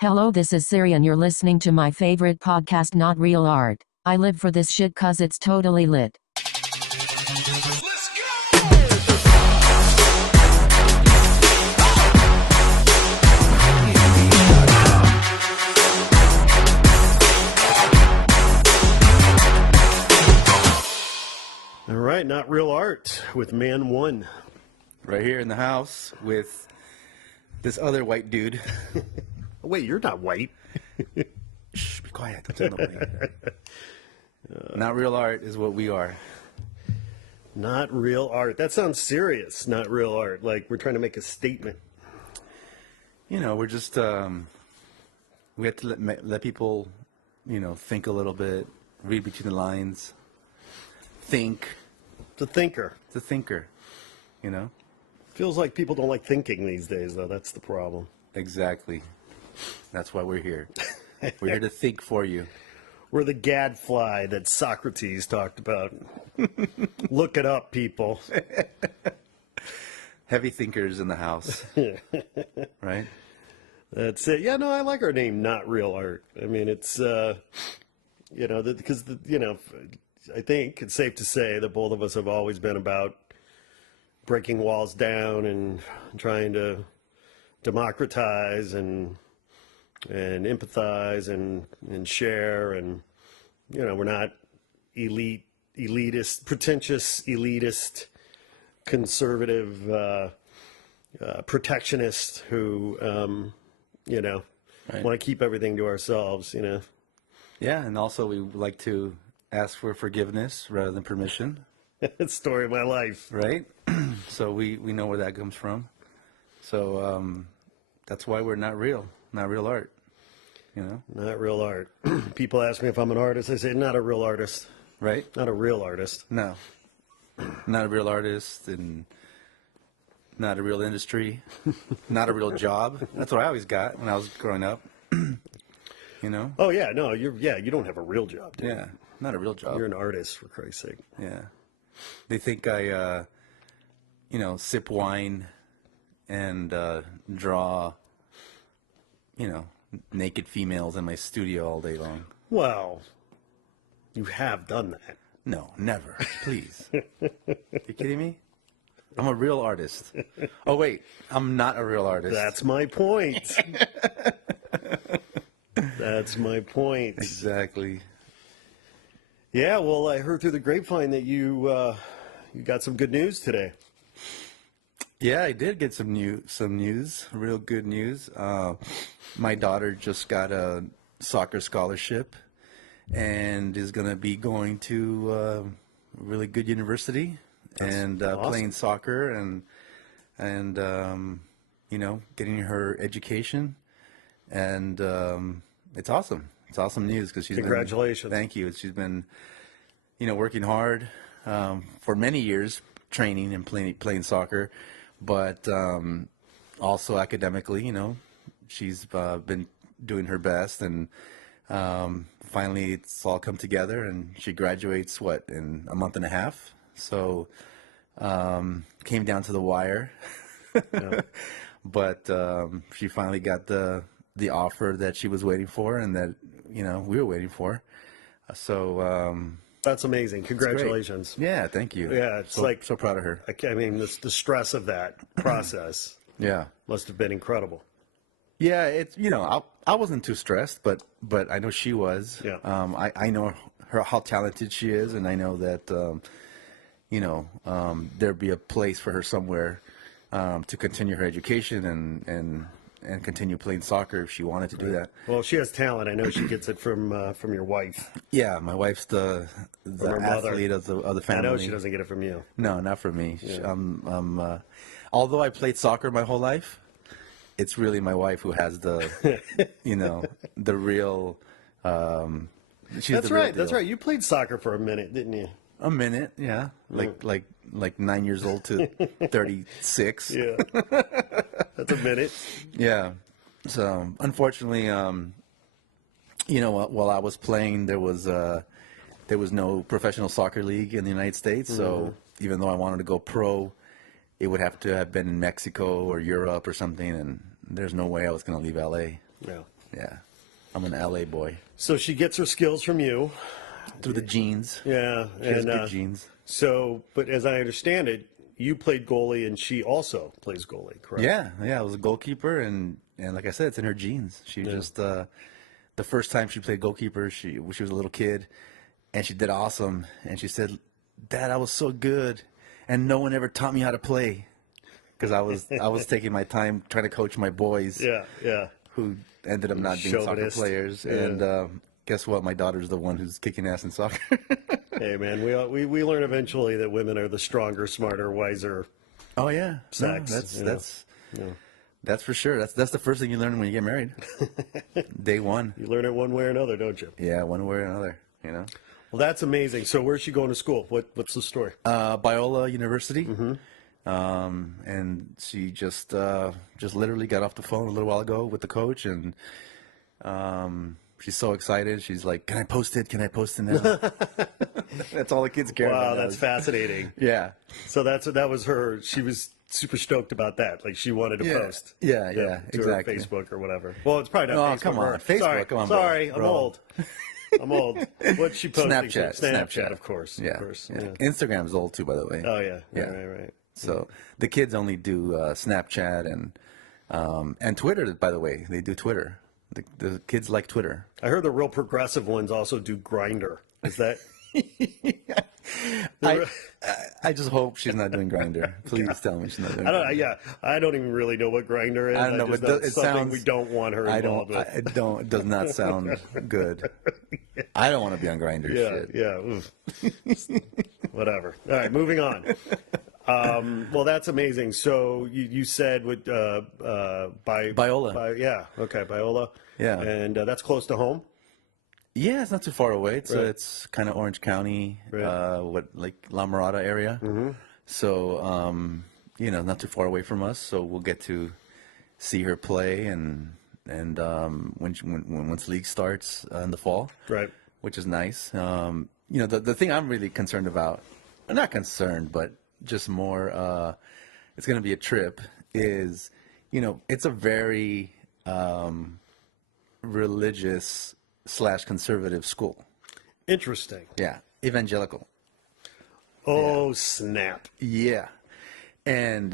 Hello, this is Siri and you're listening to my favorite podcast, Not Real Art. I live for this shit cause it's totally lit. Let's go! All right, Not Real Art with Man One. Right here in the house with this other white dude. Oh, wait, you're not white. Shh, be quiet. Don't tell nobody. Not real art is what we are. Not real art. That sounds serious. Not real art. Like we're trying to make a statement. You know, we're just we have to let people, you know, think a little bit, read between the lines, think. It's a thinker. It's a thinker, you know. Feels like people don't like thinking these days, though. That's the problem. Exactly. That's why we're here. We're here to think for you. We're the gadfly that Socrates talked about. Look it up, people. Heavy thinkers in the house. Right? That's it. Yeah, no, I like our name, Not Real Art. I mean, it's, you know, because, you know, I think it's safe to say that both of us have always been about breaking walls down and trying to democratize and empathize and share, and you know, we're not elitist, pretentious, elitist, conservative, protectionist who you know, Right. want to keep everything to ourselves. You know. Yeah, and also we like to ask for forgiveness rather than permission. Story of my life. Right? So we know where that comes from. So that's why we're not real art, you know? Not real art. People ask me if I'm an artist. I say, not a real artist. Right? Not a real artist. No. Not a real artist, and not a real industry, not a real job. That's what I always got when I was growing up. You know? Oh, yeah, no, you don't have a real job, dude. Yeah, not a real job. You're an artist, for Christ's sake. Yeah. They think I, you know, sip wine and draw, you know, naked females in my studio all day long. Well, you have done that. No, never. Please. You kidding me? I'm a real artist. Oh, wait. I'm not a real artist. That's my point. That's my point. Exactly. Yeah, well, I heard through the grapevine that you got some good news today. Yeah, I did get some news, real good news. My daughter just got a soccer scholarship and is going to be going to a really good university. That's and awesome. Playing soccer and you know, getting her education. And it's awesome. It's awesome news because she's Congratulations. Thank you. She's been, you know, working hard for many years, training and playing soccer, but also academically, you know, she's been doing her best, and finally it's all come together, and she graduates, what, in a month and a half? So came down to the wire. Yeah. But she finally got the offer that she was waiting for, and that, you know, we were waiting for. So That's amazing. Congratulations. yeah, thank you. Yeah, it's so proud of her. I mean, the stress of that process Yeah, must have been incredible. yeah. It's, you know, I wasn't too stressed, but I know she was. Yeah. I know her, how talented she is, and I know that you know, there'd be a place for her somewhere to continue her education and continue playing soccer if she wanted to do that. Well, she has talent. I know she gets it from your wife. Yeah, my wife's the her mother. athlete of the I family. know she doesn't get it from you. No, not from me. Yeah. Although I played soccer my whole life, it's really my wife who has the, you know, the real. She's That's the real right. That's deal. right. You played soccer for a minute, didn't you? A minute, yeah, like 9 years old to 36. Yeah. That's a minute. Yeah. So unfortunately, you know, while I was playing, there was no professional soccer league in the United States. So even though I wanted to go pro, it would have to have been in Mexico or Europe or something, and there's no way I was going to leave LA. Yeah. Yeah. I'm an LA boy. So she gets her skills from you. Through the genes. Yeah. She has good genes. So, but as I understand it, you played goalie and she also plays goalie, correct? Yeah. I was a goalkeeper, and like I said, it's in her genes. She just the first time she played goalkeeper, she was a little kid, and she did awesome. And she said, "Dad, I was so good, and no one ever taught me how to play." Because I was taking my time trying to coach my boys. Yeah. Who ended up not being soccer players. Yeah. And guess what? My daughter's the one who's kicking ass in soccer. Hey, man, we learn eventually that women are the stronger, smarter, wiser. Oh yeah, sex. No, that's for sure. That's the first thing you learn when you get married. Day one. You learn it one way or another, don't you? Yeah, one way or another. Well, that's amazing. So, where's she going to school? What's the story? Biola University. And she just literally got off the phone a little while ago with the coach, and she's so excited. She's like, "Can I post it? Can I post it now?" That's all the kids care about. Wow, that's fascinating. Yeah. So that was her. She was super stoked about that. Like she wanted to post. Yeah, to exactly. her Facebook or whatever. Well, it's probably not Facebook. Come on, or, Facebook. Sorry, Come on, sorry, bro. I'm old. I'm old. What's she posting? Snapchat, of course. Yeah. Of course. Yeah. Instagram's old too, by the way. Oh yeah. Yeah. Right. So the kids only do Snapchat and Twitter. By the way, they do Twitter. The kids like Twitter. I heard the real progressive ones also do Grinder. Is that? I just hope she's not doing Grindr. Please tell me she's not doing Grindr. I don't even really know what Grinder is. I don't know, just but know it it's something sounds. we don't want her involved with. It does not sound good. I don't want to be on Grindr. Shit. Whatever. All right, moving on. Well, that's amazing. So you said with Biola. Biola. Yeah. And that's close to home. Yeah, it's not too far away. Right. It's kind of Orange County, Right. like La Mirada area. Mm-hmm. So not too far away from us. So we'll get to see her play, and once league starts in the fall, Right. which is nice. The thing I'm really concerned about, not concerned, but just more, it's going to be a trip. Is it's a very religious / conservative school. Interesting. Yeah, evangelical. Oh, snap. Yeah, and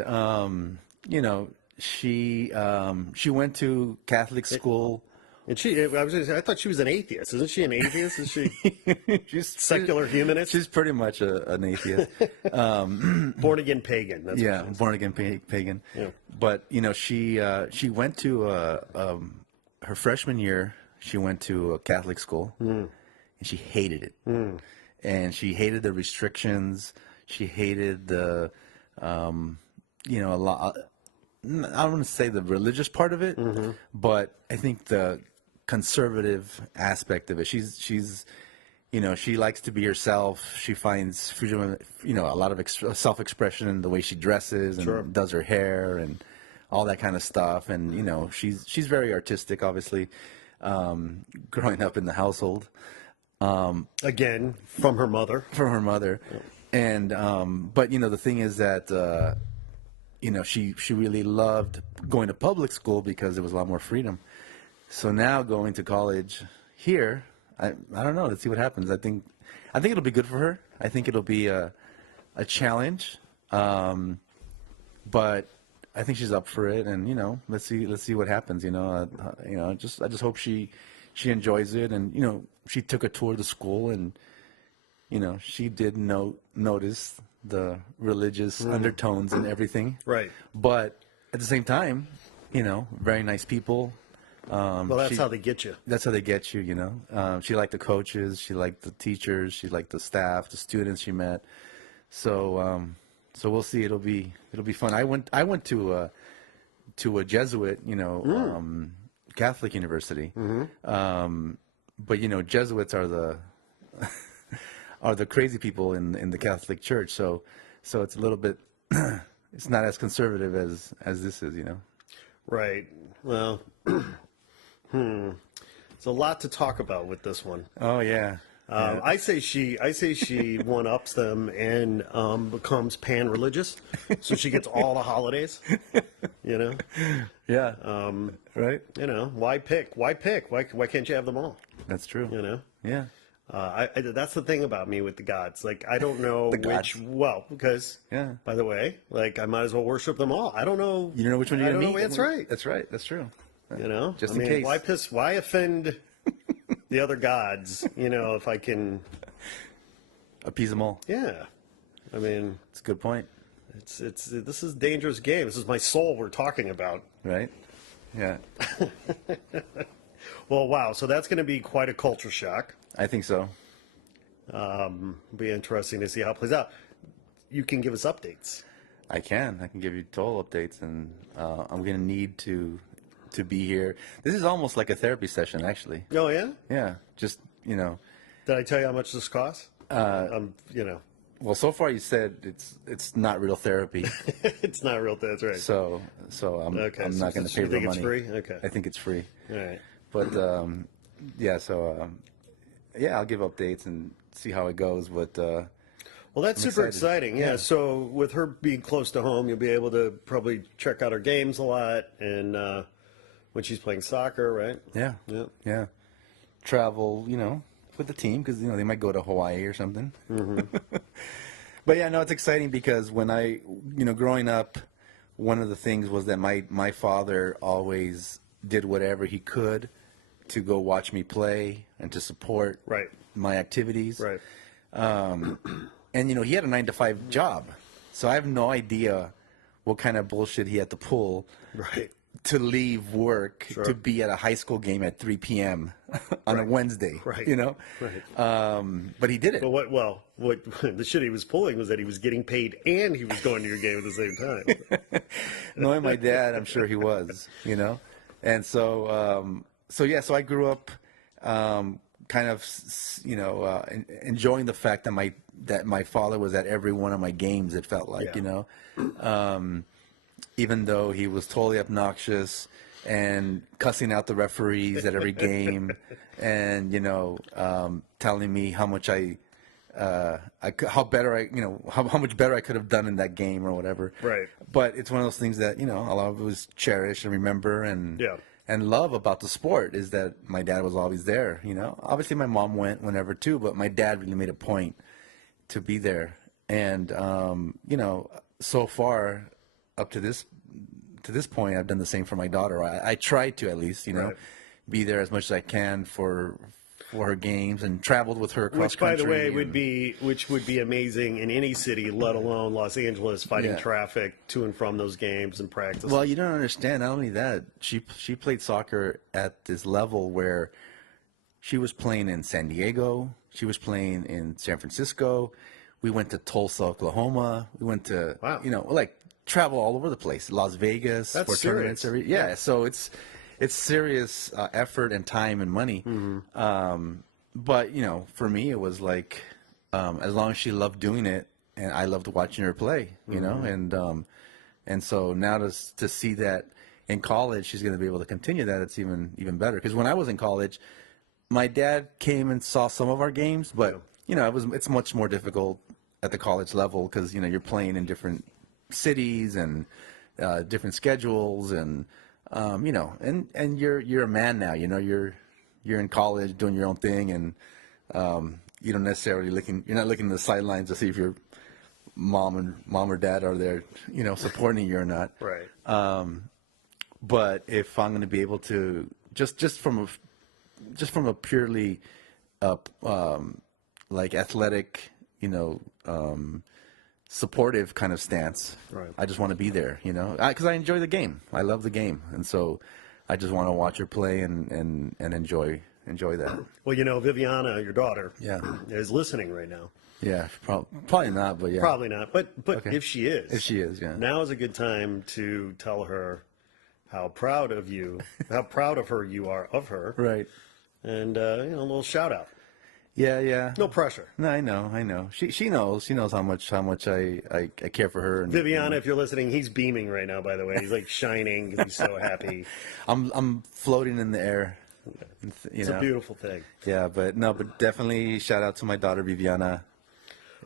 she went to Catholic school. And I thought she was an atheist. Isn't she an atheist? Is she She's secular humanist? She's pretty much an atheist. Born again pagan. That's what she is. Born again pagan. Yeah. But she went to her freshman year. She went to a Catholic school, and she hated it. And she hated the restrictions. She hated the, a lot. I don't want to say the religious part of it, but I think the conservative aspect of it. She's she likes to be herself. She finds freedom, a lot of self-expression in the way she dresses and does her hair and all that kind of stuff. And she's very artistic, obviously. Growing up in the household, Again, from her mother. And but the thing is that she really loved going to public school because there was a lot more freedom. So now going to college here, I don't know. Let's see what happens. I think it'll be good for her. I think it'll be a challenge, but I think she's up for it, and let's see what happens. I just hope she enjoys it, and she took a tour of the school, and she did notice the religious undertones and everything. Right. But at the same time, very nice people. Well, that's how they get you. That's how they get you. She liked the coaches, she liked the teachers, she liked the staff, the students she met. So we'll see. It'll be fun. I went to a Jesuit, Catholic university. But Jesuits are the crazy people in the Catholic Church. So it's a little bit. It's not as conservative as this is. Right. Well, there's a lot to talk about with this one. Oh yeah. I say she one ups them and becomes pan religious, so she gets all the holidays. You know, Yeah. Right. you know, why pick? Why pick? Why can't you have them all? That's true. You know. Yeah. That's the thing about me with the gods. Like, I don't know The which. gods. Well, because by the way, like, I might as well worship them all. I don't know. You don't know which one you're I gonna don't meet. know. That's right. That's right. That's true. You know, Just I in mean, case. why offend the other gods? You know, if I can. Appease them all. Yeah. I mean, It's a good point. this is a dangerous game. This is my soul we're talking about. Right. Yeah. Well, wow. So that's going to be quite a culture shock. I think so. Be interesting to see how it plays out. You can give us updates. I can give you total updates, and I'm gonna need to be here. This is almost like a therapy session, actually. Oh yeah. Yeah, just Did I tell you how much this costs? You know, Well, so far you said it's not real therapy, it's not real. That's right. so I'm Okay, I'm so not gonna you pay the think it's money. free? Okay. I think it's free, All right. but yeah. So yeah, I'll give updates and see how it goes. But Well, that's I'm super excited. exciting. Yeah. So with her being close to home, you'll be able to probably check out her games a lot, and when she's playing soccer, right? yeah, Yeah. yeah, travel, with the team because they might go to Hawaii or something. Mm-hmm. But yeah, no, it's exciting because when I, growing up, one of the things was that my father always did whatever he could to go watch me play and to support Right. my activities. Right. And he had a 9-to-5 job, so I have no idea what kind of bullshit he had to pull Right. to leave work Sure. to be at a high school game at 3 p.m. on a Wednesday. Right. Right. But he did it. But what the shit he was pulling was that he was getting paid and he was going to your game at the same time. Knowing my dad, I'm sure he was, and so so I grew up kind of enjoying the fact that my father was at every one of my games. It felt like even though he was totally obnoxious and cussing out the referees at every game, and telling me how much how much better I could have done in that game or whatever. Right. But it's one of those things that I'll always cherish and remember and love about the sport is that my dad was always there. Obviously my mom went whenever too, but my dad really made a point to be there. And so far up to this point, I've done the same for my daughter. I try to at least Right. be there as much as I can for her games and traveled with her across Which, by country. the way, would be amazing in any city, let alone Los Angeles, fighting Yeah. traffic to and from those games and practice. Well, you don't understand. Not only that, she played soccer at this level where she was playing in San Diego. She was playing in San Francisco. We went to Tulsa, Oklahoma. We went to travel all over the place. Las Vegas That's for tournaments. serious. Yeah, so it's serious effort and time and money. Mm-hmm. But for me, it was like as long as she loved doing it, and I loved watching her play. And so now to see that in college she's going to be able to continue that, it's even better. Because when I was in college, my dad came and saw some of our games, but it's much more difficult at the college level because you're playing in different cities and different schedules and and you're a man now. You're in college doing your own thing, and you don't necessarily you're not looking at the sidelines to see if your mom or dad are there supporting you or not. Right. But if I'm going to be able to just from a purely like athletic supportive kind of stance, Right. I just want to be there, because I enjoy the game. I love the game, and so I just want to watch her play and enjoy that. Well, Viviana, your daughter, Yeah. is listening right now. Yeah, probably not, but yeah, Probably not, but Okay. if she is, yeah. now is a good time to tell her how proud of her you are of her, Right. and a little shout out. Yeah. No pressure. No, I know. She knows how much I care for her. And Viviana, if you're listening, he's beaming right now. By the way, he's like shining. He's so happy. I'm floating in the air. It's a beautiful thing. Yeah, but definitely shout out to my daughter Viviana.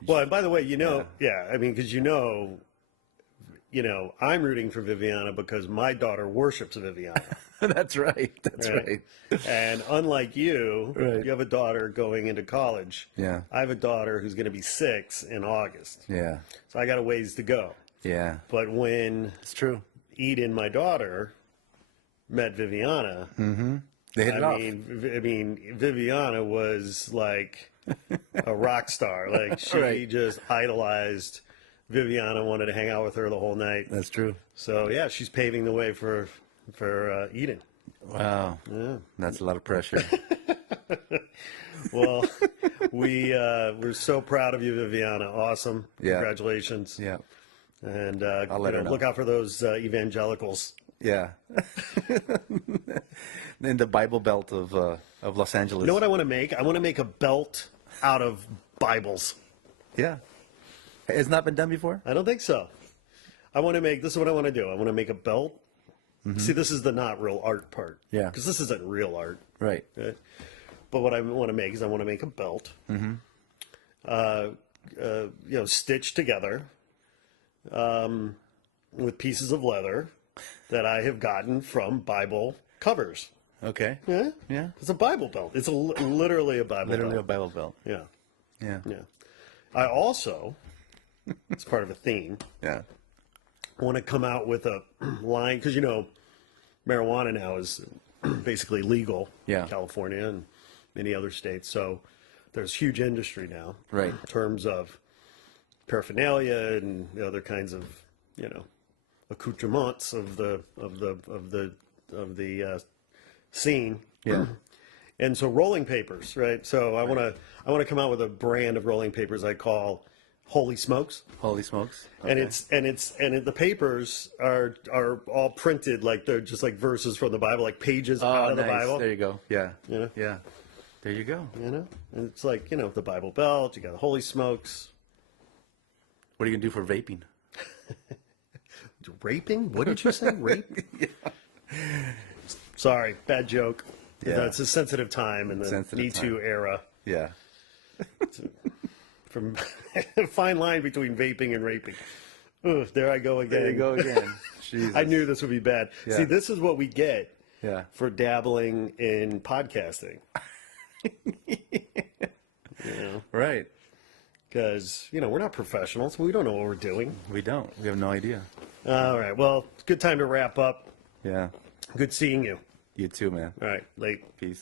Well, and by the way, I mean, because I'm rooting for Viviana because my daughter worships Viviana. That's right. That's right. And unlike you, Right. you have a daughter going into college. Yeah. I have a daughter who's going to be 6 in August. Yeah. So I got a ways to go. Yeah. But when It's true. Eden, my daughter, met Viviana, They hit it off. I mean, Viviana was like a rock star. Like she Right. just idolized Viviana, wanted to hang out with her the whole night. That's true. So yeah, she's paving the way for Eden. Wow. Yeah. That's a lot of pressure. Well, we're so proud of you, Viviana. Awesome. Yeah. Congratulations. Yeah. And I'll let her know. look out for those evangelicals. Yeah. In the Bible Belt of Los Angeles. You know what I want to make? I want to make a belt out of Bibles. Yeah. It's not been done before? I don't think so. This is what I want to do. I want to make a belt. See, this is the not real art part. Yeah. Because this isn't real art. Right. Okay? But what I want to make is I want to make a belt. Stitched together with pieces of leather that I have gotten from Bible covers. Okay. Yeah? Yeah. It's a Bible belt. It's literally a Bible Literally a belt. Bible belt. Yeah. Yeah. Yeah. I also, it's part of a theme, Yeah. want to come out with a line, because marijuana now is basically legal Yeah. in California and many other states. So there's huge industry now, Right. in terms of paraphernalia and other kinds of accoutrements of the scene. Yeah. And so rolling papers, right? So I want to come out with a brand of rolling papers I call Holy Smokes. Holy smokes. And Okay. the papers are all printed like they're just like verses from the Bible, like pages out of the Bible. There you go. Yeah. You know? Yeah. There you go. And it's like, the Bible belt, you got the Holy Smokes. What are you going to do for vaping? Raping? What did you say? Rape? Sorry, bad joke. Yeah. It's a sensitive time in the Sensitive Me Too time. era. Yeah. From fine line between vaping and raping. Ugh, there I go again. There you go again. Jesus. I knew this would be bad. Yeah. See, this is what we get Yeah. for dabbling in podcasting. Right. Because, we're not professionals. We don't know what we're doing. We don't. We have no idea. All right. Well, it's a good time to wrap up. Yeah. Good seeing you. You too, man. All right. Late. Peace.